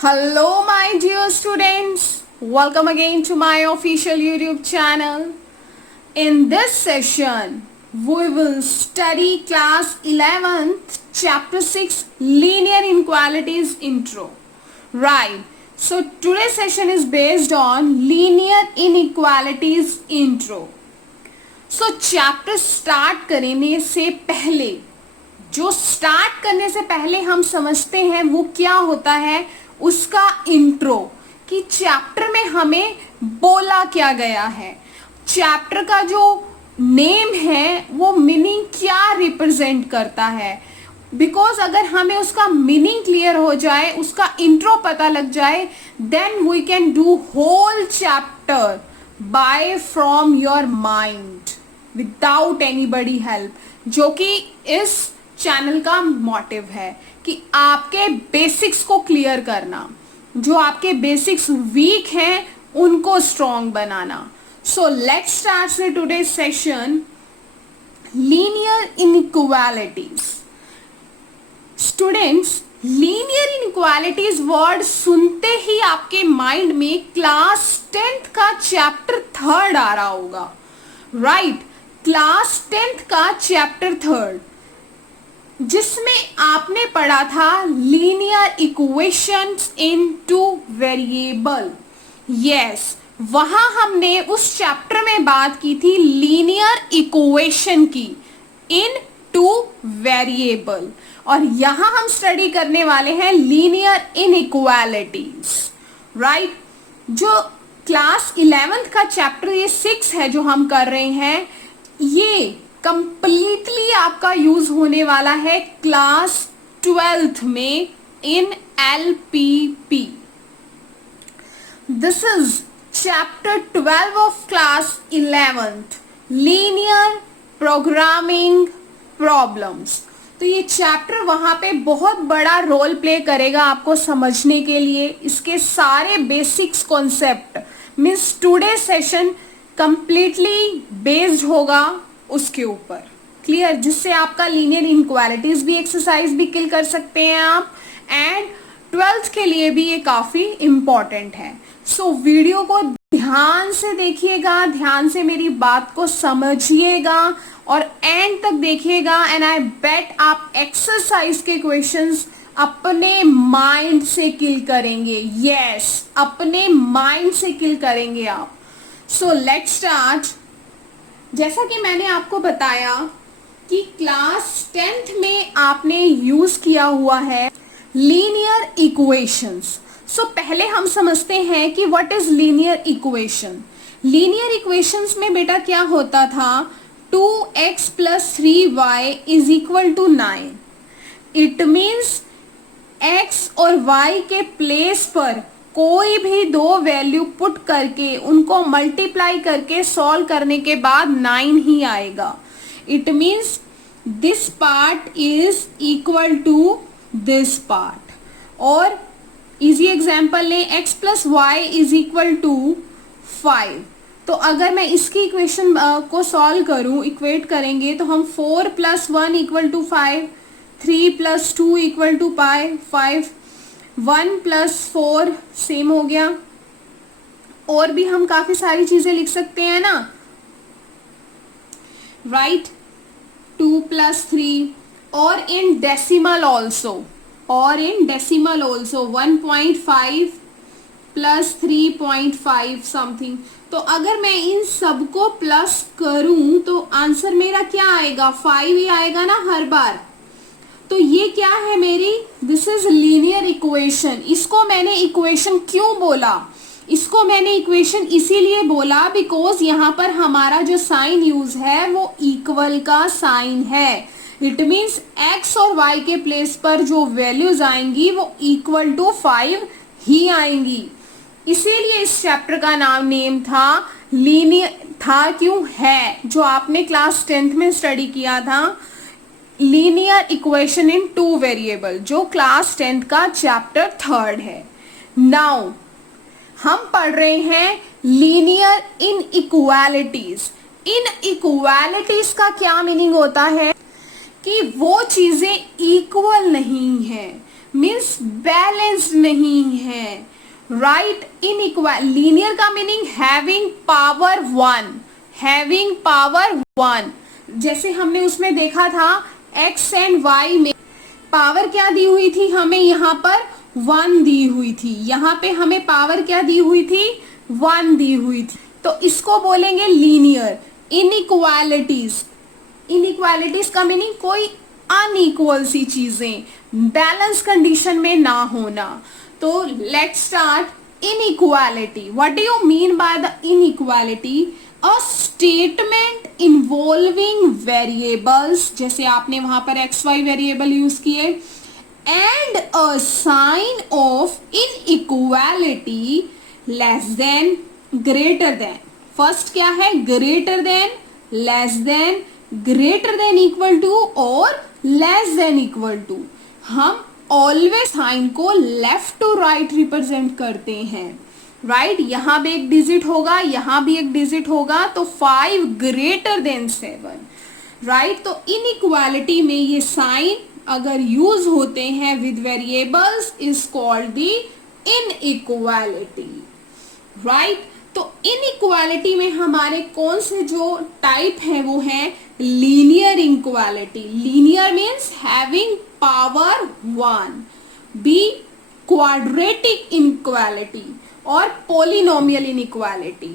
Hello, my dear students. Welcome again to my official YouTube channel. In this session, we will study class 11th, chapter 6, linear inequalities intro. Right. So today's session is based on linear inequalities intro. So chapter start करने से पहले, जो start करने से पहले हम समझते हैं वो क्या होता है, उसका इंट्रो, कि चैप्टर में हमें बोला क्या गया है, चैप्टर का जो नेम है वो मीनिंग क्या रिप्रेजेंट करता है. बिकॉज अगर हमें उसका मीनिंग क्लियर हो जाए, उसका इंट्रो पता लग जाए, then we can do whole chapter by from your mind without anybody help, जो कि इस चैनल का मोटिव है कि आपके बेसिक्स को क्लियर करना, जो आपके बेसिक्स वीक हैं उनको strong banana. So let's start the today session, linear inequalities. Students, linear inequalities word सुनते ही आपके माइंड में क्लास 10th का चैप्टर 3 आ रहा होगा. राइट, क्लास 10th का चैप्टर 3, जिसमें आपने पढ़ा था लीनियर इक्वेशंस इन टू वेरिएबल. यस, वहां हमने उस चैप्टर में बात की थी लीनियर इक्वेशन की इन टू वेरिएबल, और यहां हम स्टडी करने वाले हैं लीनियर इनइक्वालिटीज. राइट, जो क्लास 11th का चैप्टर ये 6 है जो हम कर रहे हैं, ये कंप्लीटली आपका यूज होने वाला है क्लास 12th में इन LPP. This is chapter 12 of class 11th, linear programming problems. तो ये चैप्टर वहां पे बहुत बड़ा रोल प्ले करेगा आपको समझने के लिए. इसके सारे basics concept means today session completely based होगा उसके ऊपर. क्लियर, जिससे आपका लीनियर इनइक्वालिटीज भी एक्सरसाइज भी किल कर सकते हैं आप, एंड 12th के लिए भी ये काफी इंपॉर्टेंट है. सो वीडियो को ध्यान से देखिएगा, ध्यान से मेरी बात को समझिएगा और एंड तक देखिएगा, एंड आई बेट आप एक्सरसाइज के क्वेश्चंस अपने माइंड से किल करेंगे. यस, अपने माइंड से किल करेंगे आप. So let's start. जैसा कि मैंने आपको बताया कि क्लास 10th में आपने यूज किया हुआ है लीनियर इक्वेशंस. सो पहले हम समझते हैं कि what is linear equation. Linear equations में बेटा क्या होता था, 2x + 3y = 9. It means x और y के प्लेस पर कोई भी दो वैल्यू पुट करके उनको मल्टीप्लाई करके सॉल्व करने के बाद 9 ही आएगा. It means this part is equal to this part. और इजी एग्जाम्पल लें, x + y = 5. तो अगर मैं इसकी इक्वेशन को सॉल्व करूं, इक्वेट करेंगे, तो हम 4 + 1 = 5, 3 + 2 = 5, 1 + 4 सेम हो गया. और भी हम काफी सारी चीजें लिख सकते हैं ना. राइट, 2 + 3, और इन डेसिमल ऑल्सो, 1.5 + 3.5 समथिंग. तो अगर मैं इन सबको प्लस करूं तो आंसर मेरा क्या आएगा, 5 ही आएगा ना हर बार. तो ये क्या है मेरी, दिस इज लीनियर इक्वेशन. इसको मैंने इक्वेशन क्यों बोला, इसको मैंने इक्वेशन इसीलिए बोला बिकॉज यहाँ पर हमारा जो साइन यूज है वो इक्वल का साइन है. इट मीन्स x और y के प्लेस पर जो वैल्यूज आएंगी वो = 5 ही आएंगी. इसीलिए इस चैप्टर का नेम था लीनियर, था क्यों है, जो आपने क्लास 10th में स्टडी किया था, linear equation in two variable, जो क्लास 10th का चैप्टर 3 है. नाउ हम पढ़ रहे हैं लीनियर इनइक्वालिटीज. इनइक्वालिटीज का क्या मीनिंग होता है कि वो चीजें इक्वल नहीं है, मीन्स बैलेंस्ड नहीं है. राइट, लीनियर का meaning having power one, having power one. जैसे हमने उसमें देखा था x एंड y में पावर क्या दी हुई थी, हमें यहाँ पर 1 दी हुई थी, यहाँ पे हमें पावर क्या दी हुई थी, 1 दी हुई थी। तो इसको बोलेंगे लीनियर। इनइक्वालिटीज, इनइक्वालिटीज का मीनिंग कोई अनइक्वल सी चीजें, बैलेंस कंडीशन में ना होना। तो let's start inequality. What do you mean by the inequality? A statement involving variables, जैसे आपने वहां पर एक्स वाई वेरिएबल यूज किए, and a sign of inequality less than, greater than. First क्या है? Greater than, less than, greater than equal to और less than equal to. हम always sign को लेफ्ट टू राइट रिप्रेजेंट करते हैं, right. यहां भी एक डिजिट होगा, यहां भी एक डिजिट होगा, तो 5 ग्रेटर देन 7, राइट। तो इनइक्वालिटी में ये साइन अगर यूज होते हैं with variables is called the inequality, right. तो इनइक्वालिटी में हमारे कौन से जो टाइप है वो है linear inequality. Linear means having power 1, B quadratic inequality और polynomial inequality.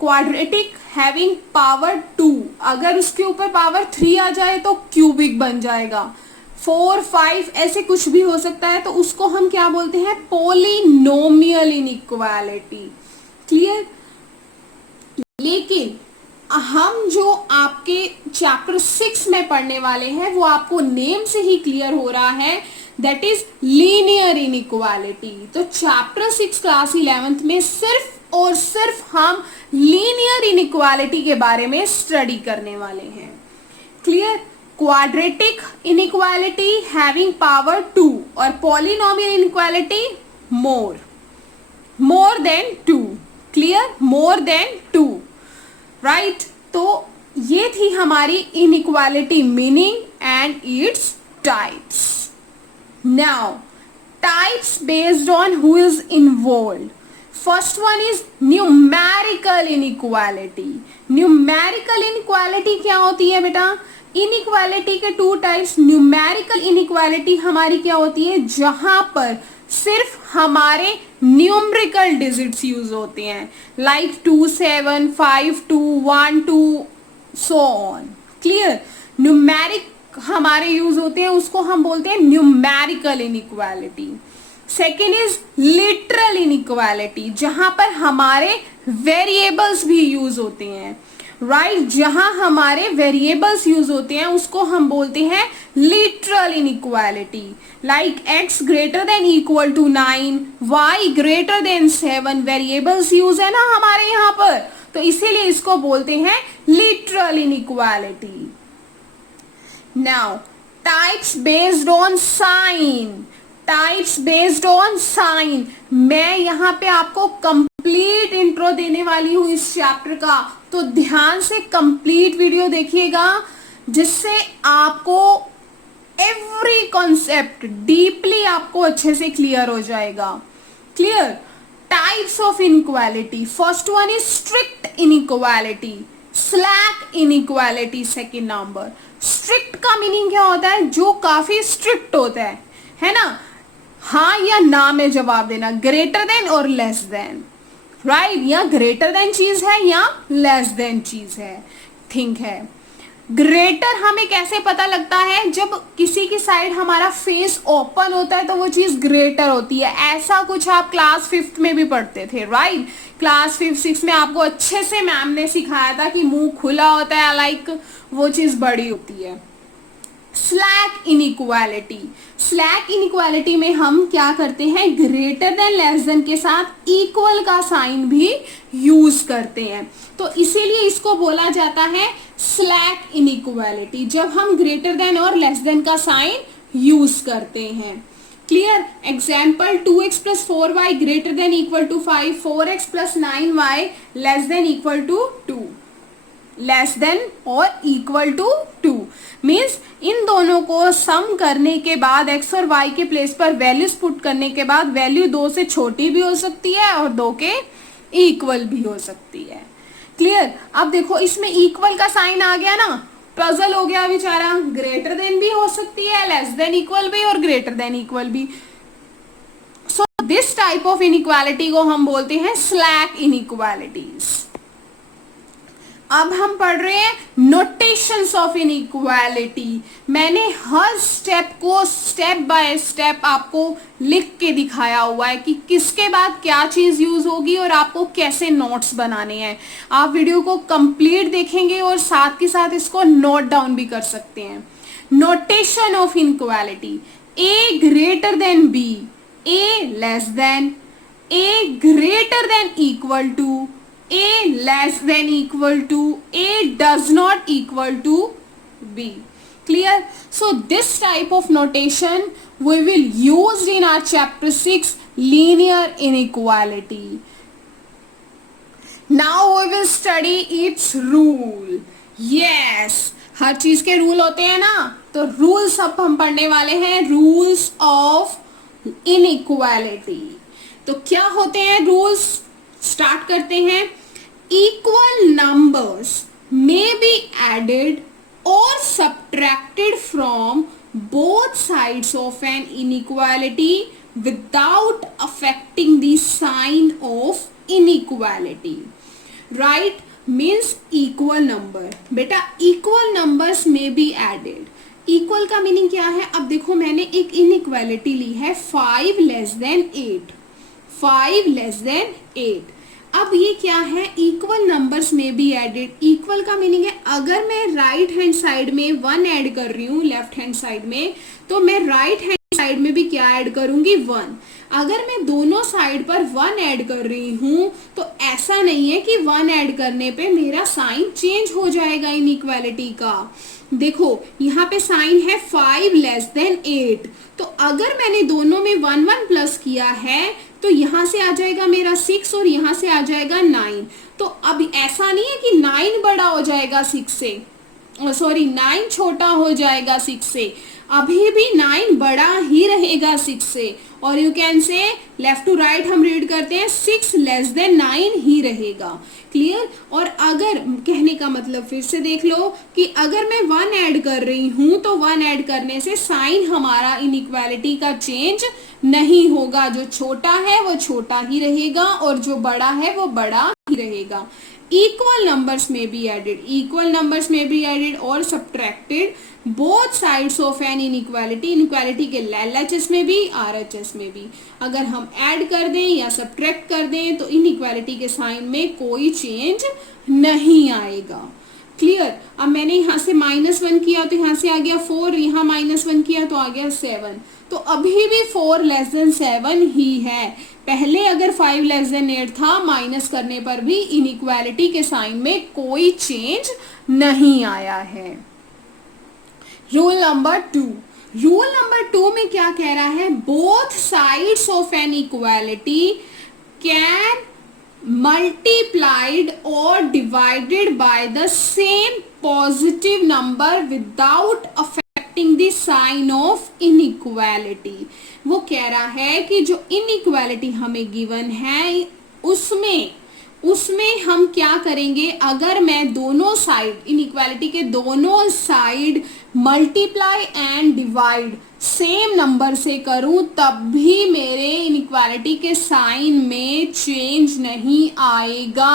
Quadratic having power 2, अगर उसके ऊपर पावर 3 आ जाए तो क्यूबिक बन जाएगा। 4, 5 ऐसे कुछ भी हो सकता है, तो उसको हम क्या बोलते हैं? Polynomial inequality. क्लियर? लेकिन हम जो आपके चैप्टर 6 में पढ़ने वाले हैं वो आपको नेम से ही क्लियर हो रहा है, दैट इज लीनियर इनइक्वालिटी। तो चैप्टर 6 क्लास 11th में सिर्फ और सिर्फ हम लीनियर इनइक्वालिटी के बारे में स्टडी करने वाले हैं। Clear? Quadratic inequality having power 2 और polynomial inequality more than 2। Clear? More than 2, right. तो ये थी हमारी inequality meaning and its types. Now types based on who is involved. First one is numerical inequality. Numerical inequality क्या होती है बेटा? Inequality के 2 टाइप्स। न्यूमेरिकल इनइक्वालिटी हमारी क्या होती है? जहां पर सिर्फ हमारे न्यूमेरिकल डिजिट्स यूज होते हैं, like 2, 7, 5, 2, 1, 2 so on. Clear? Numeric हमारे यूज होते हैं, उसको हम बोलते हैं numerical inequality. Second is literal inequality, जहां पर हमारे वेरिएबल्स भी यूज होते हैं, राइट। जहां हमारे वेरिएबल्स यूज होते हैं उसको हम बोलते हैं literal inequality, like x greater than equal to 9, y greater than 7। Variables use है ना हमारे यहाँ पर, तो इसीलिए इसको बोलते हैं literal inequality. Now types based on sign. Types based on sign, मैं यहाँ पे आपको कंप्लीट इंट्रो देने वाली हूँ इस चैप्टर का, तो ध्यान से कंप्लीट वीडियो देखिएगा, जिससे आपको एवरी कॉन्सेप्ट डीपली आपको अच्छे से क्लियर हो जाएगा। Clear? Types of inequality. First one is strict inequality, slack inequality second number. Strict का मीनिंग क्या होता है? जो काफी स्ट्रिक्ट होता है ना? हाँ या ना में जवाब देना, ग्रेटर देन और लेस देन, राइट। या ग्रेटर देन चीज है या लेस देन चीज है, थिंक है। ग्रेटर हमें कैसे पता लगता है? जब किसी की साइड हमारा फेस ओपन होता है तो वो चीज ग्रेटर होती है। ऐसा कुछ आप क्लास 5th में भी पढ़ते थे, राइट। क्लास 5, 6 में आपको अच्छे से मैम ने सिखाया था कि मुंह खुला होता है, लाइक वो चीज बड़ी होती है। Slack inequality. स्लैक इनइक्वालिटी में हम क्या करते हैं? ग्रेटर देन लेस देन के साथ इक्वल का साइन भी यूज करते हैं, तो इसीलिए इसको बोला जाता है स्लैक इनइक्वालिटी, जब हम ग्रेटर देन और लेस देन का साइन यूज करते हैं। Clear? Example 2x plus 4y greater than equal to 5, 4x plus 9y less than equal to 2, less than और इक्वल टू 2। मीन्स इन दोनों को सम करने के बाद एक्स और वाई के प्लेस पर वैल्यूज पुट करने के बाद वैल्यू 2 से छोटी भी हो सकती है और 2 के इक्वल भी हो सकती है। क्लियर? अब देखो इसमें इक्वल का साइन आ गया ना, पजल हो गया बेचारा। ग्रेटर देन भी हो सकती है, लेस देन इक्वल भी और ग्रेटर देन इक्वल भी। So this type of inequality को हम बोलते हैं स्लैक इनइक्वालिटीज। अब हम पढ़ रहे हैं नोटेशंस ऑफ इनइक्वालिटी। मैंने हर स्टेप को स्टेप बाय स्टेप आपको लिख के दिखाया हुआ है कि किसके बाद क्या चीज यूज होगी और आपको कैसे नोट्स बनाने हैं। आप वीडियो को कंप्लीट देखेंगे और साथ के साथ इसको नोट डाउन भी कर सकते हैं। Notation of inequality: a greater than b, a less than, a greater than equal to, A less than equal to, A does not equal to B. Clear? So this type of notation we will use in our chapter 6 linear inequality. Now we will study its rule. Yes, हर चीज के rule होते हैं ना, तो rules अब हम पढ़ने वाले हैं, रूल्स ऑफ इनइक्वालिटी। तो क्या होते हैं रूल्स? स्टार्ट करते हैं। Equal numbers may be added or subtracted from both sides of an inequality without affecting the sign of inequality. Right? Means equal number. बेटा equal numbers may be added. Equal का meaning क्या है? अब देखो मैंने एक inequality ली है 5 less than 8, 5 less than 8। अब ये क्या है? इक्वल नंबर्स में भी एडेड। इक्वल का मीनिंग है अगर मैं राइट हैंड साइड में 1 ऐड कर रही हूँ लेफ्ट हैंड साइड में, तो मैं राइट हैंड साइड में भी क्या ऐड करूंगी? 1। अगर मैं दोनों साइड पर 1 ऐड कर रही हूँ तो ऐसा नहीं है कि 1 ऐड करने पे मेरा साइन चेंज हो जाएगा इनइक्वालिटी का। देखो यहाँ पे साइन है 5 लेस देन 8, तो अगर मैंने दोनों में 1 1 प्लस किया है तो यहाँ से आ जाएगा मेरा 6 और यहाँ से आ जाएगा 9। तो अब ऐसा नहीं है कि 9 बड़ा हो जाएगा 6 से, सॉरी 9 छोटा हो जाएगा 6 से, अभी भी 9 बड़ा ही रहेगा 6 से। और you can say left to right हम रीड करते हैं 6 लेस देन 9 ही रहेगा। क्लियर? और अगर कहने का मतलब फिर से देख लो कि अगर मैं 1 ऐड कर रही हूं तो 1 ऐड करने से साइन हमारा इनइक्वालिटी का चेंज नहीं होगा। जो छोटा है वो छोटा ही रहेगा और जो बड़ा है वो बड़ा ही रहेगा। Equal numbers may be added. Equal numbers may be added or subtracted both sides of an inequality. Inequality के LHS में भी RHS में भी अगर हम ऐड कर दें या सब्ट्रैक्ट कर दें तो इनइक्वालिटी के साइन में कोई चेंज नहीं आएगा। क्लियर? अब मैंने यहाँ से -1 किया तो यहाँ से आ गया 4, यहाँ -1 किया तो आ गया 7, तो अभी भी 4 लेस देन 7 ही है। पहले अगर 5 लेस देन 8 था, माइनस करने पर भी इनइक्वालिटी के साइन में कोई चेंज नहीं आया है। Rule number 2। रूल नंबर 2 में क्या कह रहा है? Both sides of an equality can multiplied or divided by the same positive number without affecting the sign of inequality। वो कह रहा है कि जो inequality हमें given है उसमें हम क्या करेंगे? अगर मैं दोनों साइड इनइक्वालिटी के दोनों side multiply and divide same number से करूं तब भी मेरे इनइक्वालिटी के साइन में चेंज नहीं आएगा।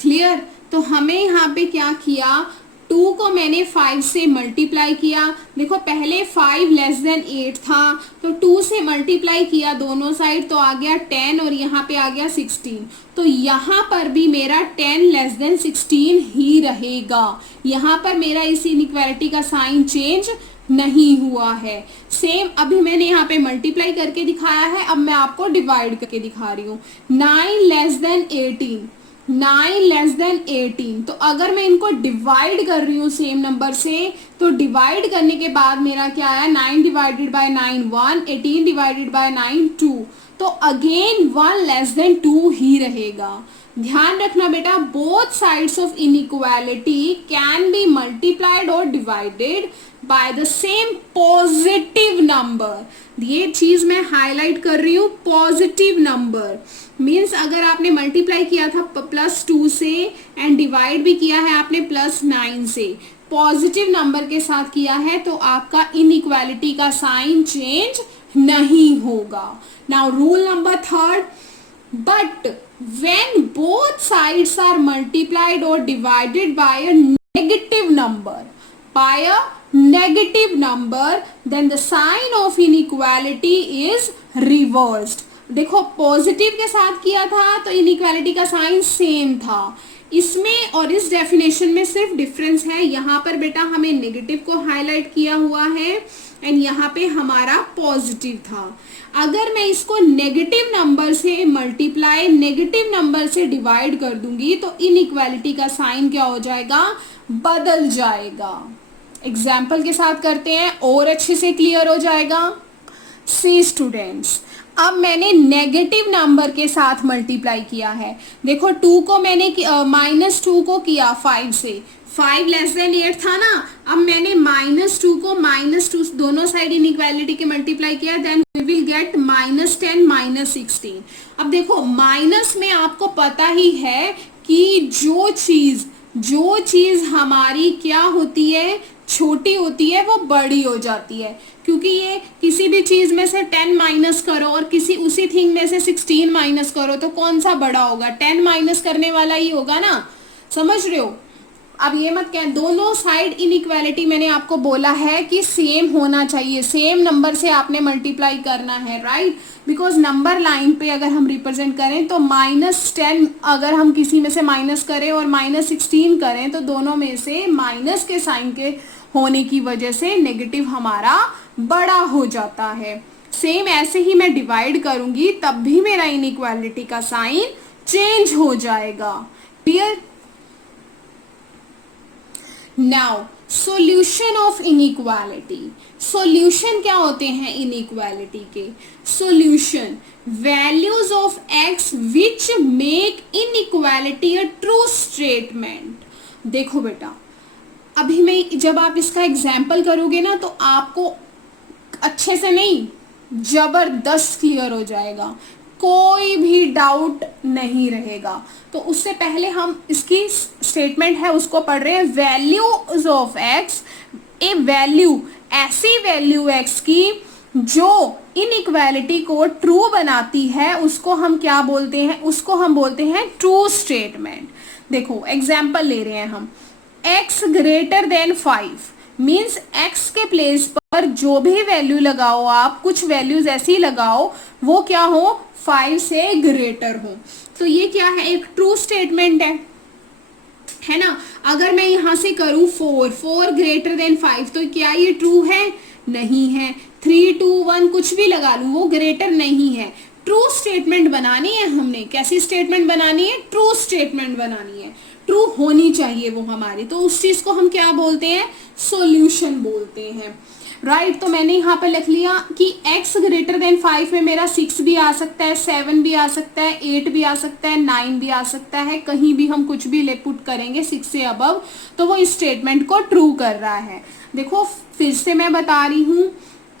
क्लियर? तो हमें यहाँ पे क्या किया? 2 को मैंने 5 से मल्टीप्लाई किया। देखो पहले 5 लेस देन 8 था तो 2 से मल्टीप्लाई किया दोनों साइड तो आ गया 10 और यहाँ पे आ गया 16। तो यहाँ पर भी मेरा 10 लेस देन 16 ही रहेगा। यहाँ पर मेरा इस इनइक्वालिटी का साइन चेंज नहीं हुआ है। सेम अभी मैंने यहाँ पे मल्टीप्लाई करके दिखाया है, अब मैं आपको डिवाइड करके दिखा रही हूँ। 9 लेस देन 18, 9 लेस देन 18, तो अगर मैं इनको डिवाइड कर रही हूँ सेम नंबर से तो डिवाइड करने के बाद मेरा क्या आया? 9 डिवाइडेड बाय 9 1, 18 डिवाइडेड बाय 9 2, तो अगेन 1 लेस देन 2 ही रहेगा। ध्यान रखना बेटा, both sides of inequality can be multiplied और divided by the same positive number. ये चीज मैं हाईलाइट कर रही हूं, पॉजिटिव नंबर मीन्स अगर आपने मल्टीप्लाई किया था +2 से एंड डिवाइड भी किया है आपने +9 से, पॉजिटिव नंबर के साथ किया है, तो आपका इनइक्वालिटी का साइन चेंज नहीं होगा। Now rule number 3, but when both sides are multiplied or divided by a negative number, then the sign of inequality is reversed। देखो पॉजिटिव के साथ किया था तो इनइक्वालिटी का साइन सेम था, इसमें और इस डेफिनेशन में सिर्फ डिफरेंस है, यहाँ पर बेटा हमें नेगेटिव को हाईलाइट किया हुआ है एंड यहाँ पे हमारा पॉजिटिव था। अगर मैं इसको नेगेटिव नंबर से मल्टीप्लाई, नेगेटिव नंबर से डिवाइड कर दूंगी तो इनइक्वालिटी का साइन क्या हो जाएगा, बदल जाएगा। एग्जाम्पल के साथ करते हैं और अच्छे से क्लियर हो जाएगा। सी स्टूडेंट्स, अब मैंने नेगेटिव नंबर के साथ मल्टीप्लाई किया है। देखो 2 को मैंने -2 को किया 5 से, 5 <8 था ना, अब मैंने -2 को -2 दोनों साइड इनइक्वालिटी के मल्टीप्लाई किया, देन वी विल गेट -10 -16। अब देखो माइनस में आपको पता ही है कि जो चीज हमारी क्या होती है, छोटी होती है, वो बड़ी हो जाती है, क्योंकि ये किसी भी चीज में से 10 माइनस करो और किसी उसी थिंग में से 16 माइनस करो तो कौन सा बड़ा होगा, 10 माइनस करने वाला ही होगा ना, समझ रहे हो। अब ये मत कह, दोनों साइड इनइक्वालिटी मैंने आपको बोला है कि सेम होना चाहिए, सेम नंबर से आपने मल्टीप्लाई करना है, राइट, बिकॉज नंबर लाइन पे अगर हम रिप्रेजेंट करें तो -10 अगर हम किसी में से माइनस करें और -16 करें तो दोनों में से माइनस के साइन के होने की वजह से नेगेटिव हमारा बड़ा हो जाता है। सेम ऐसे ही मैं डिवाइड करूंगी तब भी मेरा इनइक्वालिटी का साइन चेंज हो जाएगा। Clear. Now solution of inequality, solution क्या होते हैं इनइक्वालिटी के, solution values of x which make inequality a true statement. देखो बेटा, अभी मैं जब आप इसका एग्जाम्पल करोगे ना तो आपको अच्छे से नहीं, जबरदस्त क्लियर हो जाएगा, कोई भी डाउट नहीं रहेगा। तो उससे पहले हम इसकी स्टेटमेंट है उसको पढ़ रहे हैं। Values of x, A value, ऐसी वैल्यू एक्स की जो इनइक्वालिटी को ट्रू बनाती है उसको हम क्या बोलते हैं, उसको हम बोलते हैं ट्रू स्टेटमेंट। देखो एग्जाम्पल ले रहे हैं हम, x greater then 5 means x के प्लेस पर जो भी वैल्यू लगाओ आप, कुछ वैल्यूज ऐसी लगाओ वो क्या हो, 5 से ग्रेटर हो, तो ये क्या है, एक ट्रू स्टेटमेंट है ना। अगर मैं यहां से करूं 4 ग्रेटर देन 5 तो क्या ये ट्रू है, नहीं है। 3 2 1 कुछ भी लगा लूं वो ग्रेटर नहीं है। ट्रू स्टेटमेंट बनानी है हमने, कैसी स्टेटमेंट बनानी है, ट्रू स्टेटमेंट बनानी है, ट्रू होनी चाहिए वो हमारी, तो उस चीज को हम क्या बोलते हैं, सॉल्यूशन बोलते हैं, राइट। तो मैंने यहाँ पे लिख लिया कि x ग्रेटर देन 5 में मेरा 6 भी आ सकता है, 7 भी आ सकता है, 8 भी आ सकता है, 9 भी आ सकता है, कहीं भी हम कुछ भी ले पुट करेंगे 6 से अबव तो वो इस स्टेटमेंट को ट्रू कर रहा है। देखो फिर से मैं बता रही हूँ,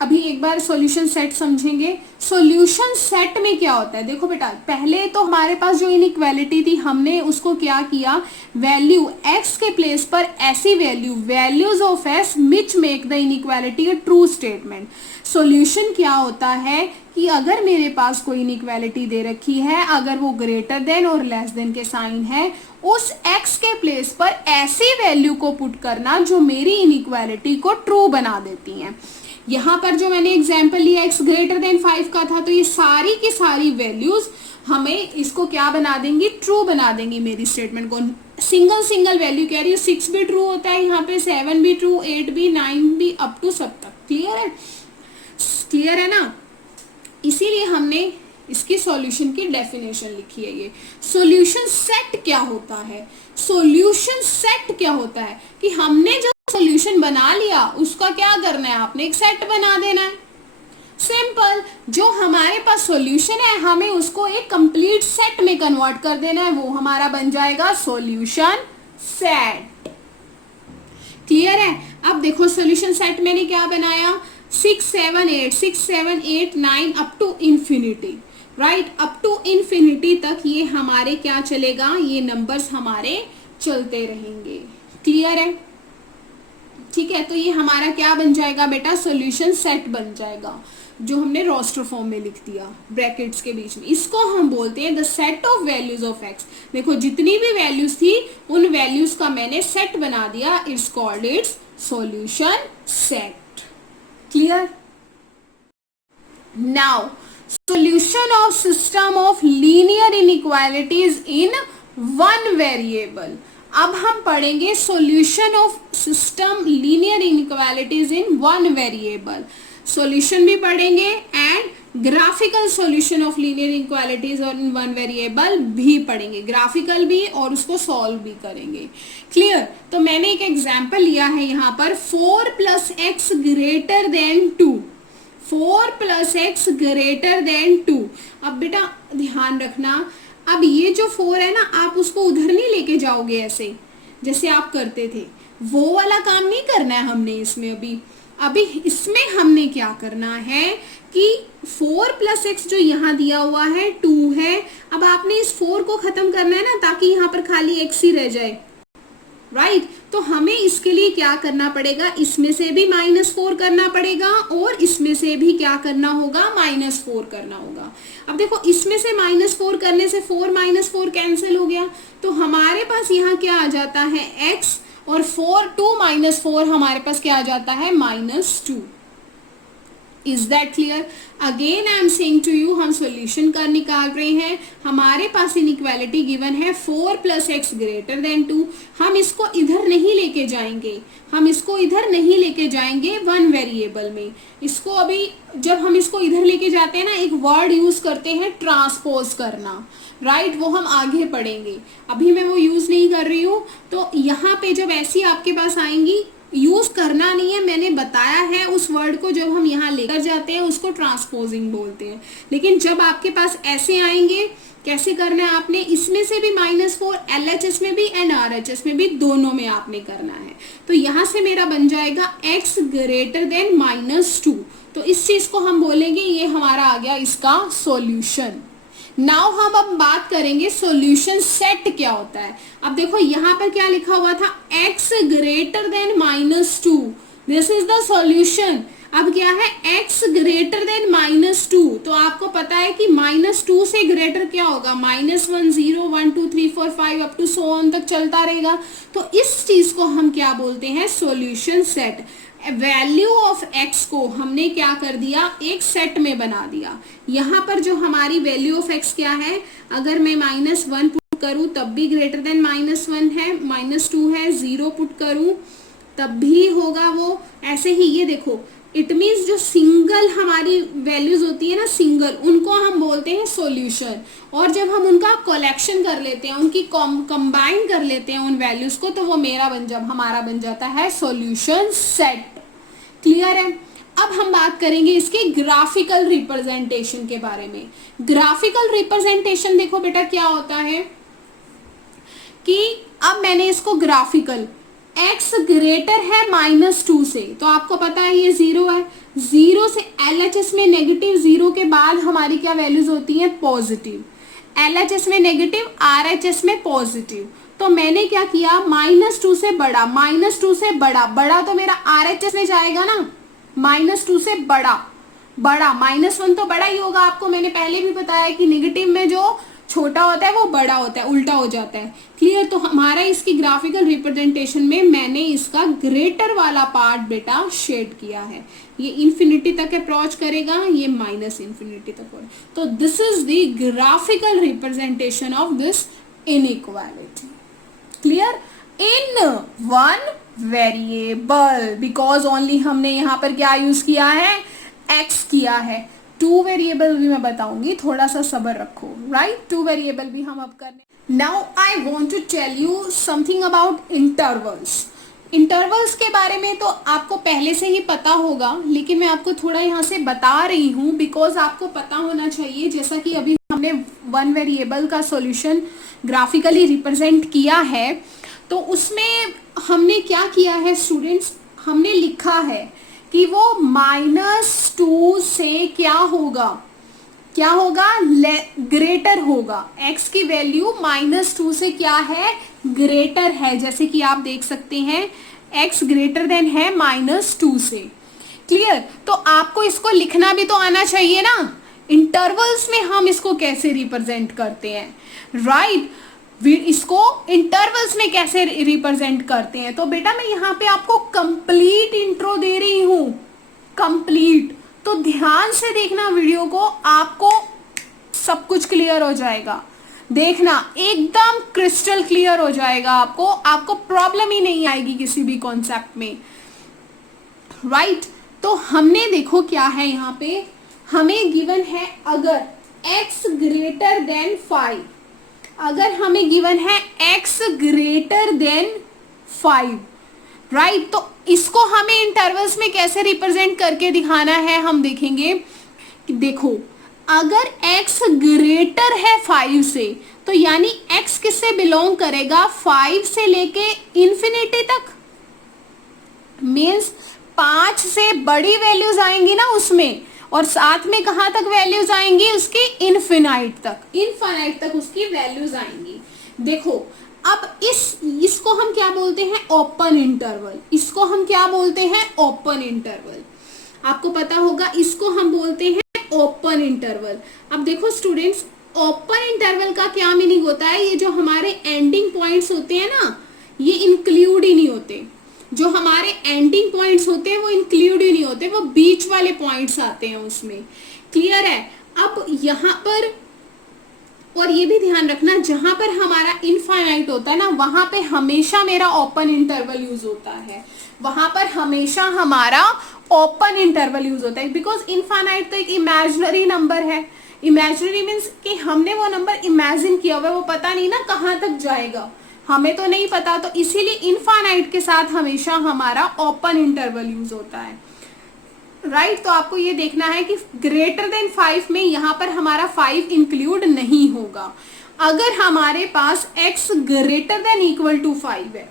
अभी एक बार सॉल्यूशन सेट समझेंगे। सॉल्यूशन सेट में क्या होता है, देखो बेटा पहले तो हमारे पास जो इनइक्वालिटी थी हमने उसको क्या किया, वैल्यू x के प्लेस पर ऐसी values of s which make the inequality a true statement. Solution क्या होता है कि अगर मेरे पास कोई इनइक्वालिटी दे रखी है, अगर वो ग्रेटर देन और लेस देन के साइन है, उस x के प्लेस पर ऐसी वैल्यू को पुट करना जो मेरी इनइक्वालिटी को ट्रू बना देती हैं। यहाँ पर जो मैंने एग्जाम्पल लिया x ग्रेटर देन 5 का था, तो ये सारी की सारी वैल्यूज हमें इसको क्या बना देंगी, ट्रू बना देंगी मेरी स्टेटमेंट को। सिंगल वैल्यू कह रही है, 6 भी ट्रू होता है यहाँ पे, 7 भी ट्रू, 8 भी, 9 भी, अप टू सब तक। क्लियर है ना। इसीलिए हमने इसकी सॉल्यूशन की डेफिनेशन लिखी है। ये सॉल्यूशन सेट क्या होता है, सॉल्यूशन सेट क्या होता है कि हमने जो सॉल्यूशन बना लिया उसका क्या करना है, आपने एक सेट बना देना है, सिंपल, जो हमारे पास सॉल्यूशन है हमें उसको एक कंप्लीट सेट में कन्वर्ट कर देना है, वो हमारा बन जाएगा सॉल्यूशन सेट। क्लियर है? अब देखो सॉल्यूशन सेट मैंने क्या बनाया, 6 7 8 6 7 8 9 up to infinity, right, up to infinity तक ये हमारे क्या चलेगा, ये नंबर्स हमारे चलते रहेंगे। क्लियर है? ठीक है, तो ये हमारा क्या बन जाएगा बेटा, सॉल्यूशन सेट बन जाएगा, जो हमने रोस्टर फॉर्म में लिख दिया ब्रैकेट्स के बीच में। इसको हम बोलते हैं the set of values of x. देखो जितनी भी वैल्यूज थी उन वैल्यूज का मैंने सेट बना दिया, it's called its solution set. Clear? Now solution of system of linear inequalities in one variable। अब हम पढ़ेंगे solution of system linear inequalities in one variable। solution भी पढ़ेंगे and graphical solution of linear inequalities in one variable भी पढ़ेंगे, graphical भी और उसको solve भी करेंगे। क्लियर? तो मैंने एक एग्जाम्पल लिया है यहाँ पर, 4 + x greater than 2, 4 + x greater then 2। अब बेटा ध्यान रखना, अब ये जो 4 है ना, आप उसको उधर नहीं लेके जाओगे ऐसे जैसे आप करते थे, वो वाला काम नहीं करना है हमने इसमें। अभी इसमें हमने क्या करना है कि 4 + x जो यहाँ दिया हुआ है 2 है, अब आपने इस 4 को खत्म करना है ना, ताकि यहाँ पर खाली x ही रह जाए, राइट। तो हमें इसके लिए क्या करना पड़ेगा, इसमें से भी -4 करना पड़ेगा और इसमें से भी क्या करना होगा, -4 करना होगा। अब देखो इसमें से -4 करने से 4 - 4 कैंसिल हो गया, तो हमारे पास यहाँ क्या आ जाता है x, और 2 - 4 हमारे पास क्या आ जाता है -2। Is that clear? Again I am saying to you, हम सॉल्यूशन का निकाल रहे हैं, हमारे पास इनइक्वालिटी गिवन है 4 + x ग्रेटर देन 2। हम इसको इधर नहीं लेके जाएंगे, हम इसको इधर नहीं लेके जाएंगे वन वेरिएबल में। इसको अभी जब हम इसको इधर लेके जाते हैं ना, एक वर्ड यूज करते हैं ट्रांसपोज करना, राइट, वो हम आगे पढ़ेंगे, अभी मैं वो यूज नहीं कर रही हूँ। तो यहाँ पे जब ऐसी आपके पास आएंगी, यूज करना नहीं है, मैंने बताया है उस वर्ड को जब हम यहाँ लेकर जाते हैं उसको ट्रांसपोजिंग बोलते हैं। लेकिन जब आपके पास ऐसे आएंगे, कैसे करना है आपने, इसमें से भी -4, LHS में भी एंड RHS में भी, दोनों में आपने करना है। तो यहाँ से मेरा बन जाएगा x ग्रेटर देन -2, तो इस चीज को हम बोलेंगे ये हमारा आ गया इसका सॉल्यूशन। नाउ हम अब बात करेंगे सॉल्यूशन सेट क्या होता है। अब देखो यहाँ पर क्या लिखा हुआ था, x greater then -2, this is the solution. अब क्या है, x ग्रेटर देन -2, तो आपको पता है कि -2 से ग्रेटर क्या होगा, -1 0 1 2 3 4 5 अप टू सो ऑन तक चलता रहेगा। तो इस चीज को हम क्या बोलते हैं, solution set. Value of x को हमने क्या कर दिया, एक सेट में बना दिया। यहाँ पर जो हमारी वैल्यू ऑफ x क्या है, अगर मैं -1 पुट करूँ तब भी ग्रेटर देन -1 है, -2 है, 0 पुट करूँ तब भी होगा वो। ऐसे ही ये देखो, इट मीन्स जो सिंगल हमारी वैल्यूज होती है ना, सिंगल, उनको हम बोलते हैं सॉल्यूशन। और जब हम उनका कलेक्शन कर लेते हैं, उनकी कंबाइन कर लेते हैं उन वैल्यूज को, तो वो हमारा बन जाता है सॉल्यूशन सेट। क्लियर है? अब हम बात करेंगे इसके ग्राफिकल रिप्रेजेंटेशन के बारे में। ग्राफिकल रिप्रेजेंटेशन देखो बेटा क्या होता है कि अब मैंने इसको ग्राफिकल, x ग्रेटर है -2 से, तो आपको पता है ये 0 है, 0 से LHS में नेगेटिव, 0 के बाद हमारी क्या वैल्यूज होती हैं, पॉजिटिव, LHS में नेगेटिव, RHS में पॉजिटिव। तो मैंने क्या किया, -2 से बड़ा, -2 से बड़ा तो मेरा RHS में जाएगा ना, -2 से बड़ा, -1 तो बड़ा ही होगा। आपको मैंने पहले भी बताया कि नेगेटिव में जो छोटा होता है वो बड़ा होता है, उल्टा हो जाता है। क्लियर? तो हमारा इसकी ग्राफिकल रिप्रेजेंटेशन में मैंने इसका ग्रेटर वाला पार्ट बेटा शेड किया है, ये इंफिनिटी तक अप्रोच करेगा, ये -∞ तक होगा। तो this is the graphical representation of this inequality. Clear? In one variable, because only हमने यहाँ पर क्या यूज किया है, x किया है। 2 वेरिएबल भी मैं बताऊंगी, थोड़ा सा सब्र रखो, राइट। 2 वेरिएबल भी हम अब करने। Now I want to tell you something about intervals. Intervals के बारे में तो आपको पहले से ही पता होगा, लेकिन मैं आपको थोड़ा यहाँ से बता रही हूँ बिकॉज आपको पता होना चाहिए। जैसा कि अभी हमने वन वेरिएबल का सॉल्यूशन ग्राफिकली रिप्रेजेंट किया है, तो उसमें हमने क्या किया है स्टूडेंट्स, हमने लिखा है कि वो -2 से क्या होगा, क्या होगा, ग्रेटर होगा। x की वैल्यू -2 से क्या है, ग्रेटर है। जैसे कि आप देख सकते हैं x ग्रेटर देन है -2 से। क्लियर? तो आपको इसको लिखना भी तो आना चाहिए ना। इंटरवल्स में हम इसको कैसे रिप्रेजेंट करते हैं, राइट? इसको इंटरवल्स में कैसे रिप्रेजेंट करते हैं, तो बेटा मैं यहाँ पे आपको कंप्लीट इंट्रो दे रही हूँ, कंप्लीट। तो ध्यान से देखना वीडियो को, आपको सब कुछ क्लियर हो जाएगा। देखना एकदम क्रिस्टल क्लियर हो जाएगा आपको प्रॉब्लम ही नहीं आएगी किसी भी कॉन्सेप्ट में, राइट? तो हमने देखो क्या है यहाँ पे, हमें गिवन है अगर x ग्रेटर देन 5, अगर हमें गिवन है x ग्रेटर देन 5, राइट? तो इसको हमें इंटरवल्स में कैसे रिप्रेजेंट करके दिखाना है, हम देखेंगे कि देखो अगर x ग्रेटर है 5 से, तो यानी x किससे बिलोंग करेगा, 5 से लेके इंफिनिटी तक। मीन्स 5 से बड़ी वैल्यूज आएंगी ना उसमें, और साथ में कहां तक वैल्यूज आएंगी, उसकी इनफिनाइट तक उसकी वैल्यूज आएंगी। देखो अब इसको हम क्या बोलते हैं, ओपन इंटरवल। इसको हम क्या बोलते हैं, ओपन इंटरवल। आपको पता होगा इसको हम बोलते हैं ओपन इंटरवल। अब देखो स्टूडेंट्स, ओपन इंटरवल का क्या मीनिंग होता है, ये जो हमारे एंडिंग पॉइंट्स होते हैं ना, ये इंक्लूड ही नहीं होते। जो हमारे एंडिंग पॉइंट्स होते हैं वो इंक्लूड ही नहीं होते, वो बीच वाले पॉइंट्स आते हैं उसमें। क्लियर है? अब यहाँ पर और ये भी ध्यान रखना, जहां पर हमारा इनफाइनाइट होता है ना, वहां पे हमेशा मेरा ओपन इंटरवल यूज होता है, वहां पर हमेशा हमारा ओपन इंटरवल यूज होता है। बिकॉज इनफाइनाइट तो एक इमेजिनरी नंबर है। इमेजिनरी मीन्स कि हमने वो नंबर इमेजिन किया हुआ है, वो पता नहीं ना कहाँ तक जाएगा, हमें तो नहीं पता। तो इसीलिए इनफाइनाइट के साथ हमेशा हमारा ओपन इंटरवल यूज होता है, राइट? तो आपको ये देखना है कि ग्रेटर देन 5 में यहाँ पर हमारा 5 इंक्लूड नहीं होगा। अगर हमारे पास x greater than equal to 5 है,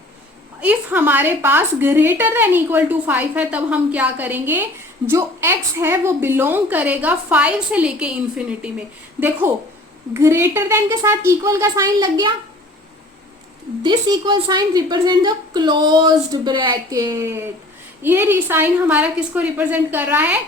इफ हमारे पास ग्रेटर देन इक्वल टू 5 है, तब हम क्या करेंगे, जो x है वो बिलोंग करेगा 5 से लेके इंफिनिटी में। देखो ग्रेटर देन के साथ इक्वल का साइन लग गया, this equal sign represent the closed bracket. ये साइन हमारा किसको रिप्रेजेंट कर रहा है,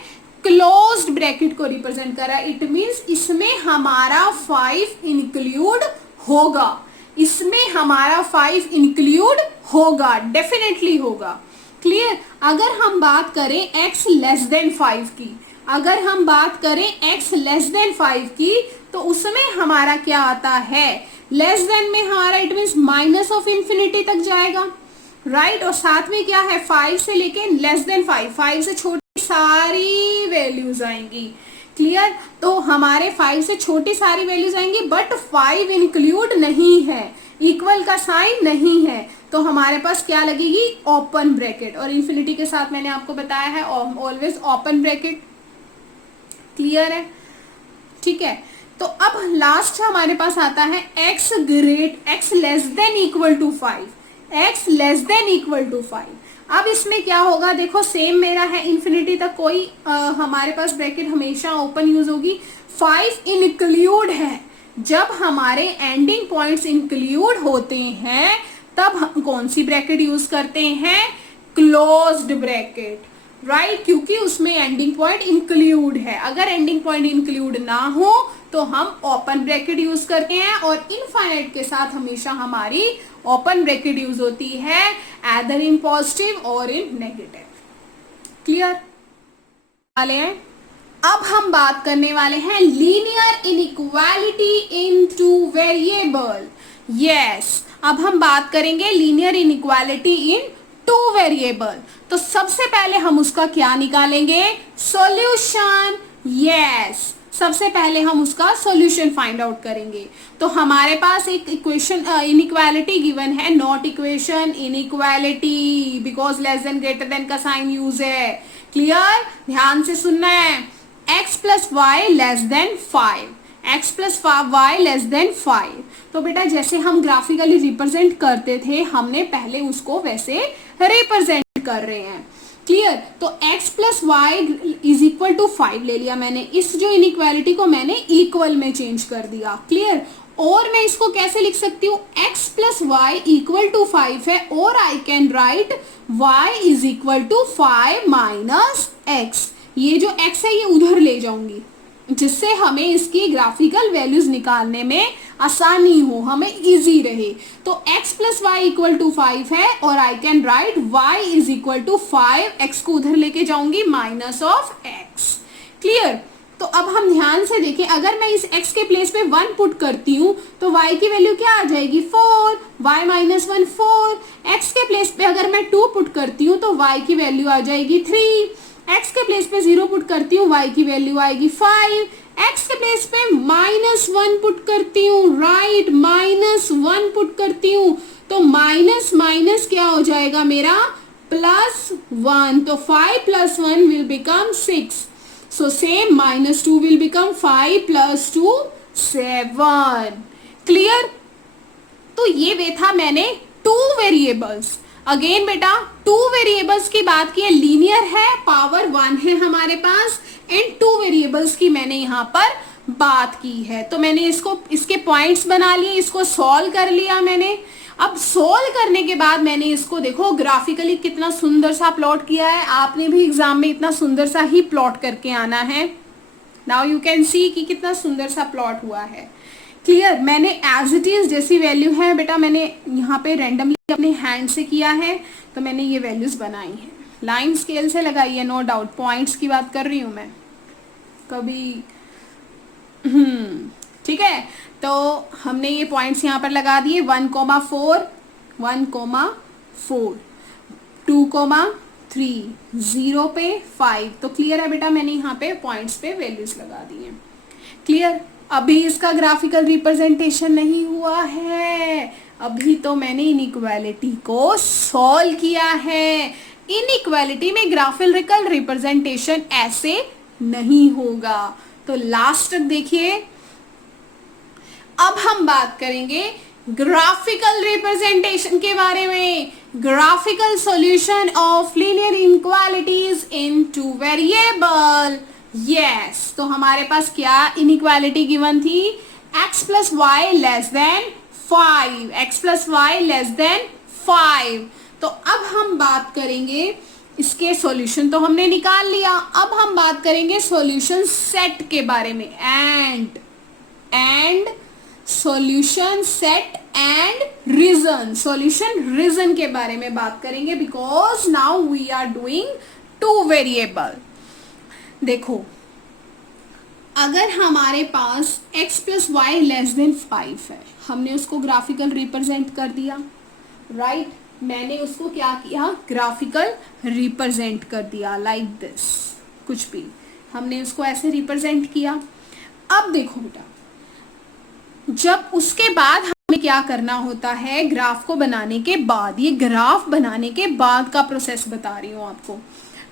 क्लोज्ड ब्रैकेट को रिप्रेजेंट कर रहा है। इट मींस इसमें हमारा 5 इंक्लूड होगा, इसमें हमारा 5 इंक्लूड होगा, डेफिनेटली होगा। क्लियर? अगर हम बात करें x लेस देन 5 की, अगर हम बात करें x लेस देन 5 की, तो उसमें हमारा क्या आता है, लेस देन में हमारा it means minus of infinity तक जाएगा, राइट? और साथ में क्या है, 5 से लेके लेस देन 5 से छोटी सारी वैल्यूज आएंगी। क्लियर? तो हमारे 5 से छोटी सारी वैल्यूज आएंगी, बट 5 इंक्लूड नहीं है, इक्वल का साइन नहीं है, तो हमारे पास क्या लगेगी, ओपन ब्रैकेट। और इंफिनिटी के साथ मैंने आपको बताया है ऑलवेज ओपन ब्रैकेट। क्लियर है? ठीक है। तो अब लास्ट हमारे पास आता है x less than equal to 5, x less than equal to 5। अब इसमें क्या होगा, देखो सेम मेरा है, इंफिनिटी तक कोई हमारे पास ब्रैकेट हमेशा ओपन यूज होगी। 5 इंक्लूड है, जब हमारे एंडिंग पॉइंट्स इंक्लूड होते हैं तब हम कौन सी ब्रैकेट यूज करते हैं, क्लोज्ड ब्रैकेट, राइट? क्योंकि उसमें एंडिंग पॉइंट इंक्लूड है। अगर एंडिंग पॉइंट इंक्लूड ना हो तो हम ओपन ब्रैकेट यूज करते हैं, और इनफाइनाइट के साथ हमेशा हमारी ओपन ब्रैकेट यूज होती है, एदर इन पॉजिटिव और इन नेगेटिव। क्लियर वाले हैं? अब हम बात करने वाले हैं linear inequality in two variable. Yes, अब हम बात करेंगे linear inequality in two variable. तो सबसे पहले हम उसका क्या निकालेंगे, सॉल्यूशन। यस, सबसे पहले हम उसका सॉल्यूशन फाइंड आउट करेंगे। तो हमारे पास एक इक्वेशन इनइक्वालिटी गिवन है, not equation, inequality, because less than greater than का साइन यूज है। क्लियर, ध्यान से सुनना है। x plus y less than 5, x plus y less than 5। तो बेटा जैसे हम ग्राफिकली रिप्रेजेंट करते थे, हमने पहले उसको वैसे रिप्रेजेंट कर रहे हैं। क्लियर, तो x plus y is equal to 5 ले लिया मैंने, इस जो इनइक्वालिटी को मैंने इक्वल में चेंज कर दिया। क्लियर, और मैं इसको कैसे लिख सकती हूँ, x plus y equal to 5 है, और I can write y is equal to 5 minus x। ये जो x है ये उधर ले जाऊंगी, जिससे हमें इसकी ग्राफिकल वैल्यूज निकालने में आसानी हो, हमें इजी रहे। तो x plus y equal to 5 है, और I can write y is equal to 5, x को उधर लेके जाऊंगी माइनस ऑफ x। क्लियर, तो अब हम ध्यान से देखें, अगर मैं इस x के प्लेस पे 1 पुट करती हूँ तो y की वैल्यू क्या आ जाएगी, 4, y माइनस 1 4। x के प्लेस पे अगर मैं 2 पुट करती हूँ तो y की वैल्यू आ जाएगी 3, x के प्लेस पे 0 पुट करती हूँ, y की वैल्यू आएगी 5, x के प्लेस पे -1 पुट करती हूँ, राइट, -1 पुट करती हूँ, तो माइनस माइनस क्या हो जाएगा मेरा, +1, तो 5 + 1 will become 6, so same -2 will become 5 + 2 7। Clear, तो ये वे था मैंने 2 वेरिएबल्स। अगेन बेटा 2 वेरिएबल्स की बात की है, लीनियर है, पावर 1 है हमारे पास, एंड 2 वेरिएबल्स की मैंने यहाँ पर बात की है। तो मैंने इसको, इसके पॉइंट्स बना लिए, इसको सॉल्व कर लिया मैंने। अब सॉल्व करने के बाद मैंने इसको देखो ग्राफिकली कितना सुंदर सा प्लॉट किया है। आपने भी एग्जाम में इतना सुंदर सा ही प्लॉट करके आना है। नाउ यू कैन सी कि कितना सुंदर सा प्लॉट हुआ है। क्लियर, मैंने एज इट इज जैसी वैल्यू है बेटा, मैंने यहाँ पे रैंडमली अपने हैंड से किया है, तो मैंने ये वैल्यूज बनाई हैं, लाइन स्केल से लगाई है, नो डाउट, पॉइंट्स की बात कर रही हूँ मैं कभी। ठीक है, तो हमने ये पॉइंट्स यहाँ पर लगा दिए, 1,4, 1,4, 2,3, 0 पे 5। तो क्लियर है बेटा, मैंने यहाँ पे पॉइंट्स पे वैल्यूज लगा दी है। क्लियर, अभी इसका ग्राफिकल रिप्रेजेंटेशन नहीं हुआ है, अभी तो मैंने इनइक्वालिटी को सॉल्व किया है। इनइक्वालिटी में ग्राफिकल रिप्रेजेंटेशन ऐसे नहीं होगा। तो लास्ट तक देखिए, अब हम बात करेंगे ग्राफिकल रिप्रेजेंटेशन के बारे में। Graphical solution of linear inequalities in 2 variable. Yes, तो हमारे पास क्या इनइक्वालिटी गिवन थी, x plus y less than 5, x plus y less than 5। तो अब हम बात करेंगे इसके सॉल्यूशन, तो हमने निकाल लिया। अब हम बात करेंगे सॉल्यूशन सेट के बारे में, and solution set and region, solution region के बारे में बात करेंगे, because now we are doing 2 variable. देखो, अगर हमारे पास x plus y less than 5 है, हमने उसको ग्राफिकल रिप्रेजेंट कर दिया, राइट, मैंने उसको क्या किया, ग्राफिकल रिप्रेजेंट कर दिया, लाइक दिस, कुछ भी हमने उसको ऐसे रिप्रेजेंट किया। अब देखो बेटा, जब उसके बाद हमें क्या करना होता है, ग्राफ को बनाने के बाद, ये ग्राफ बनाने के बाद का प्रोसेस बता रही हूँ आपको।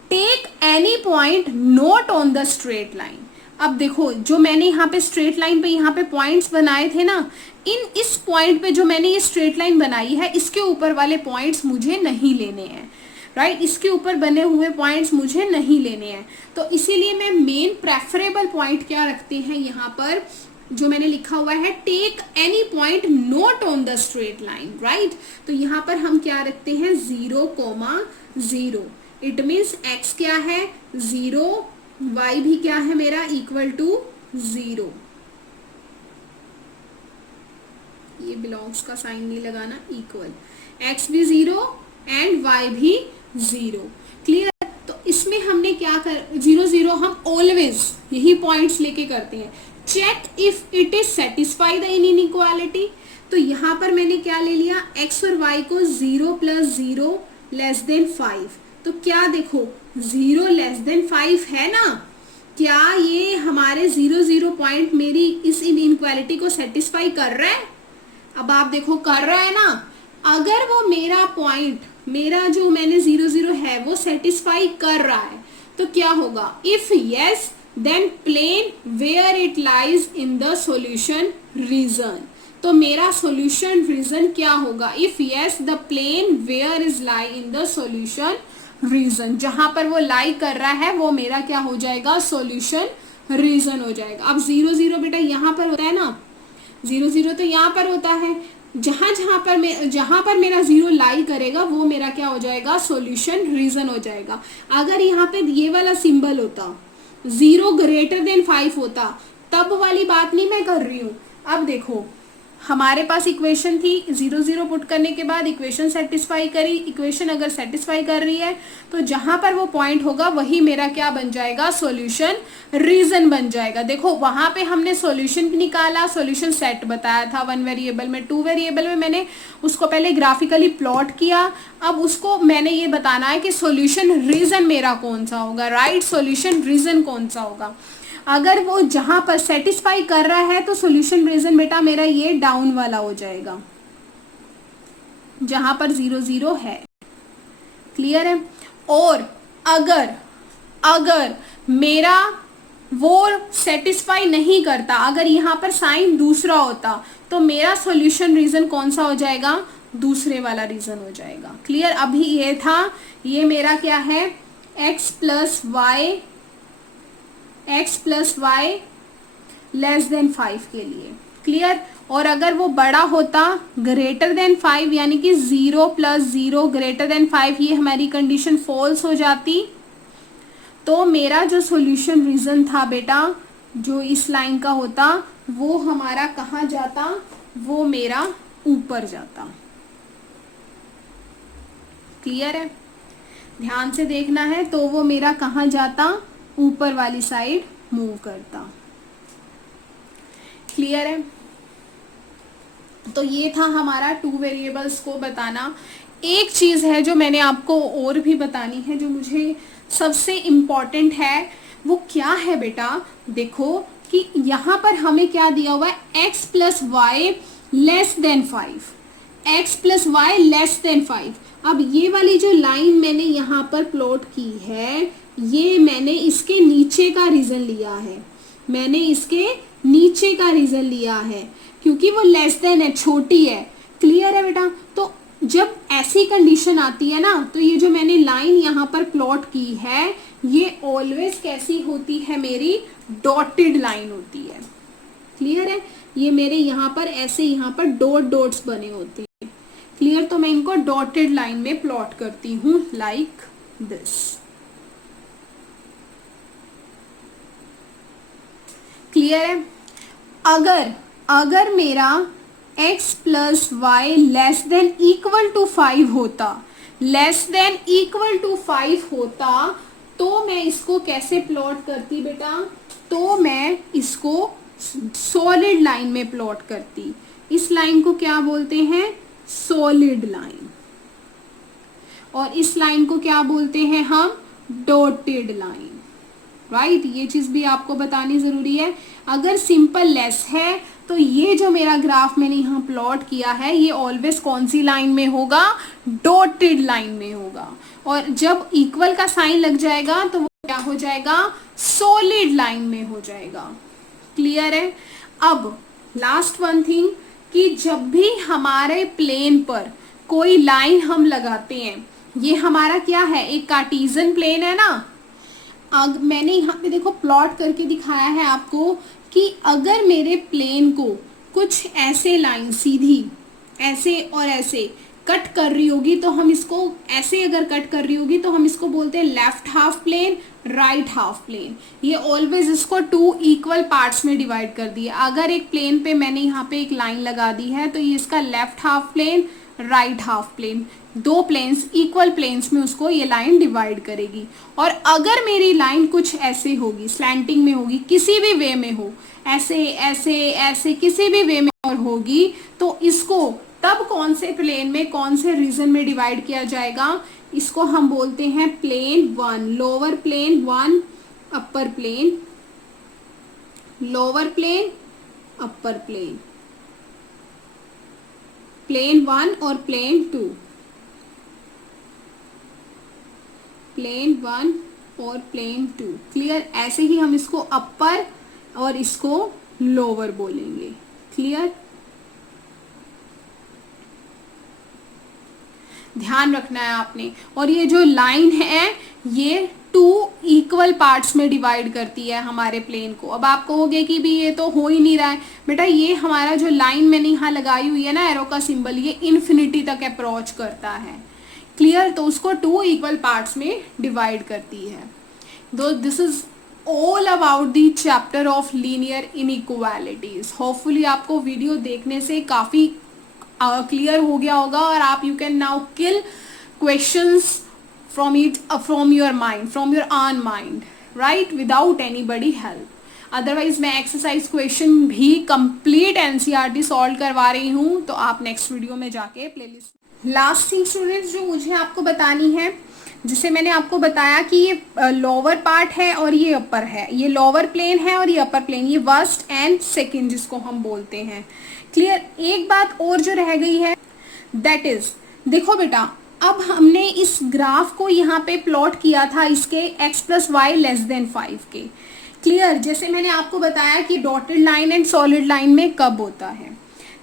Take any point not on the straight line. अब देखो, जो मैंने यहाँ पे स्ट्रेट लाइन पे यहाँ पे पॉइंट्स बनाए थे ना, इस पॉइंट पे जो मैंने ये स्ट्रेट लाइन बनाई है, इसके ऊपर वाले पॉइंट्स मुझे नहीं लेने हैं, राइट, इसके ऊपर बने हुए पॉइंट्स मुझे नहीं लेने हैं। तो इसीलिए मैं मेन प्रेफरेबल पॉइंट क्या रखते हैं यहाँ पर, जो मैंने लिखा हुआ है, take any point not on the straight line, right. तो यहाँ पर हम क्या रखते हैं, 0,0। इट मीन्स x क्या है 0, y भी क्या है मेरा इक्वल टू 0। ये बिलोंग्स का साइन नहीं लगाना, इक्वल, x भी 0 एंड y भी 0। क्लियर, तो इसमें हमने क्या कर, 0 0 हम ऑलवेज यही पॉइंट्स लेके करते हैं। Check if it is satisfy the inequality. तो यहाँ पर मैंने क्या ले लिया, x और y को 0 + 0 लेस देन 5। तो क्या देखो 0 लेस देन 5 है ना, क्या ये हमारे 0 पॉइंट मेरी इस इनइक्वालिटी को सेटिस्फाई कर रहा है? अब आप देखो कर रहा है ना। अगर वो मेरा पॉइंट, मेरा जो मैंने 0 है वो सेटिस्फाई कर रहा है तो क्या होगा? If yes then plane where it lies in the solution region. तो मेरा सॉल्यूशन रीजन क्या होगा? If yes the plane where is lie in the solution region, जहां पर वो लाई कर रहा है वो मेरा क्या हो जाएगा? सॉल्यूशन रीजन हो जाएगा। अब 0 बेटा यहाँ पर होता है ना, 0 तो यहाँ पर होता है। जहां पर मेरा 0 लाई करेगा वो मेरा क्या हो जाएगा? सॉल्यूशन रीजन हो जाएगा। अगर यहाँ पे ये वाला सिंबल होता, 0 ग्रेटर देन 5 होता, तब वाली बात नहीं मैं कर रही हूँ। अब देखो हमारे पास इक्वेशन थी, 0 पुट करने के बाद इक्वेशन सेटिस्फाई करी। इक्वेशन अगर सेटिस्फाई कर रही है तो जहां पर वो पॉइंट होगा वही मेरा क्या बन जाएगा? सॉल्यूशन रीजन बन जाएगा। देखो वहां पे हमने सॉल्यूशन निकाला, सॉल्यूशन सेट बताया था 1 वेरिएबल में। 2 वेरिएबल में मैंने उसको पहले ग्राफिकली प्लॉट किया। अब उसको मैंने ये बताना है कि सॉल्यूशन रीजन मेरा कौन सा होगा, राइट? सॉल्यूशन रीजन कौन सा होगा? अगर वो जहां पर सेटिस्फाई कर रहा है तो सॉल्यूशन रीजन बेटा मेरा ये डाउन वाला हो जाएगा, जहां पर 0 है। क्लियर है? और अगर मेरा वो सेटिस्फाई नहीं करता, अगर यहाँ पर साइन दूसरा होता तो मेरा सॉल्यूशन रीजन कौन सा हो जाएगा? दूसरे वाला रीजन हो जाएगा। क्लियर? अभी ये था, ये मेरा क्या है? x plus y less than 5 के लिए। क्लियर? और अगर वो बड़ा होता ग्रेटर देन 5, यानी कि 0 + 0 ग्रेटर देन 5, ये हमारी कंडीशन फॉल्स हो जाती, तो मेरा जो सॉल्यूशन रीजन था बेटा, जो इस लाइन का होता, वो हमारा कहाँ जाता? वो मेरा ऊपर जाता। क्लियर है? ध्यान से देखना है। तो वो मेरा कहाँ जाता? ऊपर वाली साइड मूव करता। क्लियर है? तो ये था हमारा 2 वेरिएबल्स को बताना। एक चीज है जो मैंने आपको और भी बतानी है, जो मुझे सबसे इम्पॉर्टेंट है, वो क्या है बेटा? देखो कि यहाँ पर हमें क्या दिया हुआ है? x + y less than 5, x + y less than 5। अब ये वाली जो लाइन मैंने यहाँ पर प्लॉट की है, ये मैंने इसके नीचे का रीजन लिया है, मैंने इसके नीचे का रीजन लिया है, क्योंकि वो लेस देन है, छोटी है। क्लियर है बेटा? तो जब ऐसी कंडीशन आती है ना, तो ये जो मैंने लाइन यहाँ पर प्लॉट की है, ये ऑलवेज कैसी होती है? मेरी डॉटेड लाइन होती है। क्लियर है? ये मेरे यहाँ पर ऐसे यहाँ पर डॉट्स बने होते हैं। क्लियर? तो मैं इनको डॉटेड लाइन में प्लॉट करती हूँ लाइक दिस। क्लियर है? अगर मेरा x + y less than equal to 5 होता, लेस देन इक्वल टू 5 होता, तो मैं इसको कैसे प्लॉट करती बेटा? तो मैं इसको सॉलिड लाइन में प्लॉट करती। इस लाइन को क्या बोलते हैं? Solid line. और इस लाइन को क्या बोलते हैं हम? Dotted line. राइट? ये चीज भी आपको बतानी जरूरी है। अगर सिंपल लेस है तो ये जो मेरा ग्राफ मैंने यहाँ प्लॉट किया है, ये ऑलवेज कौन सी लाइन में होगा? डॉटेड लाइन में होगा। और जब इक्वल का साइन लग जाएगा तो वो क्या हो जाएगा? सॉलिड लाइन में हो जाएगा। क्लियर है? अब लास्ट वन थिंग, कि जब भी हमारे प्लेन पर कोई लाइन हम लगाते हैं, ये हमारा क्या है? एक कार्टेशियन प्लेन है ना। मैंने यहाँ पे देखो प्लॉट करके दिखाया है आपको कि अगर मेरे प्लेन को कुछ ऐसे लाइन सीधी ऐसे और ऐसे कट कर रही होगी, तो हम इसको ऐसे अगर कट कर रही होगी तो हम इसको बोलते हैं left half plane, right half plane. ये ऑलवेज इसको 2 इक्वल पार्ट्स में डिवाइड कर दिया। अगर एक प्लेन पे मैंने यहाँ पे एक लाइन लगा दी है तो ये इसका left half plane, right half plane, 2 planes equal planes में उसको ये लाइन डिवाइड करेगी। और अगर मेरी लाइन कुछ ऐसे होगी, स्लैंटिंग में होगी, किसी भी वे में हो, ऐसे ऐसे ऐसे किसी भी वे में और होगी, तो इसको तब कौन से प्लेन में, कौन से रीजन में डिवाइड किया जाएगा? इसको हम बोलते हैं प्लेन 1, लोअर प्लेन 1, अपर प्लेन, लोअर प्लेन, अपर प्लेन, प्लेन 1 और प्लेन 2, प्लेन 1 और प्लेन 2। क्लियर? ऐसे ही हम इसको अपर और इसको लोअर बोलेंगे। क्लियर? ध्यान रखना है आपने। और ये जो लाइन है ये 2 इक्वल पार्ट्स में डिवाइड करती है हमारे प्लेन को। अब आप कहोगे कि भी ये तो हो ही नहीं रहा है। बेटा ये हमारा जो लाइन मैंने यहाँ लगाई हुई है ना एरो का सिंबल, ये इन्फिनिटी तक अप्रोच करता है। क्लियर? तो उसको 2 इक्वल पार्ट्स में डिवाइड करती है। दो this is all about the chapter of linear inequalities. Hopefully आपको वीडियो देखने से काफी क्लियर हो गया होगा और आप you can now kill questions from your mind, from your own mind, right, without anybody help। Otherwise मैं एक्सरसाइज क्वेश्चन भी कंप्लीट एनसीईआरटी सॉल्व करवा रही हूँ, तो आप नेक्स्ट वीडियो में जाके प्लेलिस्ट। लास्ट थिंग स्टूडेंट्स जो मुझे आपको बतानी है, जिसे मैंने आपको बताया कि ये लोअर पार्ट है और ये अपर है, ये लोअर प्लेन है और ये अपर प्लेन, ये फर्स्ट एंड सेकंड जिसको हम बोलते हैं। क्लियर? एक बात और जो रह गई है दैट इज, देखो बेटा अब हमने इस ग्राफ को यहाँ पे प्लॉट किया था इसके x + y < 5 के। क्लियर? जैसे मैंने आपको बताया कि dotted line and solid line में कब होता है।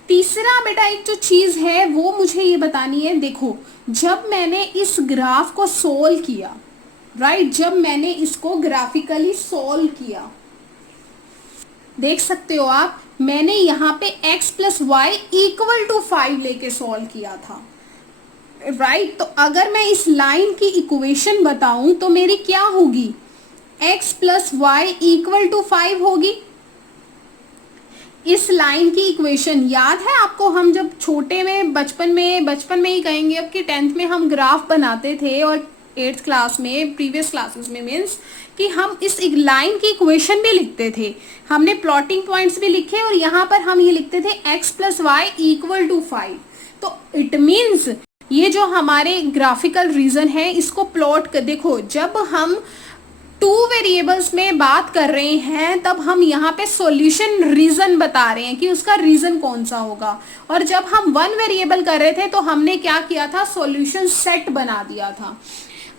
तीसरा बेटा एक जो चीज है वो मुझे ये बतानी है। देखो जब मैंने इस ग्राफ को सोल्व किया, राइट, जब मैंने इसको ग्राफिकली सोल्व किया, देख सकते हो आप, मैंने यहाँ पे x + y = 5 लेके सोल्व किया था, राइट। तो अगर मैं इस लाइन की इक्वेशन बताऊं तो मेरी क्या होगी, x + y = 5 होगी। इस लाइन की इक्वेशन याद है आपको, हम जब छोटे में बचपन में ही कहेंगे, अब कि 10th में हम ग्राफ बनाते थे और 8th क्लास में, प्रीवियस क्लासेस में मीन्स कि हम इस लाइन की इक्वेशन भी लिखते थे, हमने प्लॉटिंग पॉइंट्स भी लिखे और यहाँ पर हम ये लिखते थे x + y = 5। तो इट मीन्स ये जो हमारे ग्राफिकल रीजन है इसको प्लॉट कर, देखो जब हम 2 वेरिएबल्स में बात कर रहे हैं तब हम यहाँ पे सॉल्यूशन रीजन बता रहे हैं कि उसका रीजन कौन सा होगा, और जब हम 1 वेरिएबल कर रहे थे तो हमने क्या किया था, सॉल्यूशन सेट बना दिया था।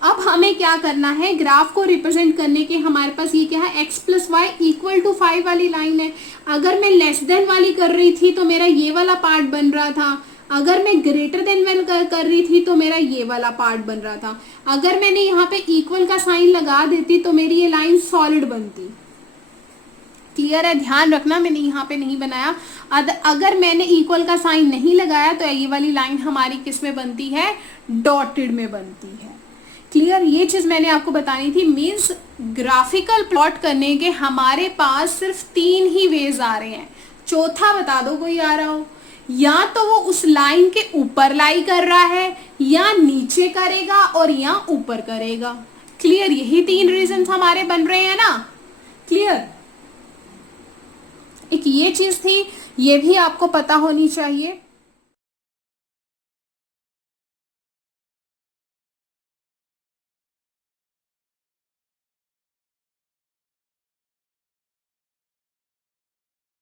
अब हमें क्या करना है, ग्राफ को रिप्रेजेंट करने के हमारे पास ये क्या है, x + y = 5 वाली लाइन है। अगर मैं < वाली कर रही थी तो मेरा ये वाला पार्ट बन रहा था, अगर मैं > कर रही थी तो मेरा ये वाला पार्ट बन रहा था। अगर मैंने यहाँ पे इक्वल का साइन लगा देती तो मेरी ये लाइन सॉलिड बनती। क्लियर है? ध्यान रखना मैंने यहाँ पे नहीं बनाया। अगर मैंने इक्वल का साइन नहीं लगाया तो ये वाली लाइन हमारी किस में बनती है, डॉटेड में बनती है। क्लियर? ये चीज मैंने आपको बतानी थी। मीन्स ग्राफिकल प्लॉट करने के हमारे पास सिर्फ 3 ही वेज आ रहे हैं। चौथा बता दो कोई आ रहा हो, या तो वो उस लाइन के ऊपर लाई कर रहा है, या नीचे करेगा, और या ऊपर करेगा। क्लियर? यही 3 रीजंस हमारे बन रहे हैं ना। क्लियर? एक ये चीज थी, ये भी आपको पता होनी चाहिए।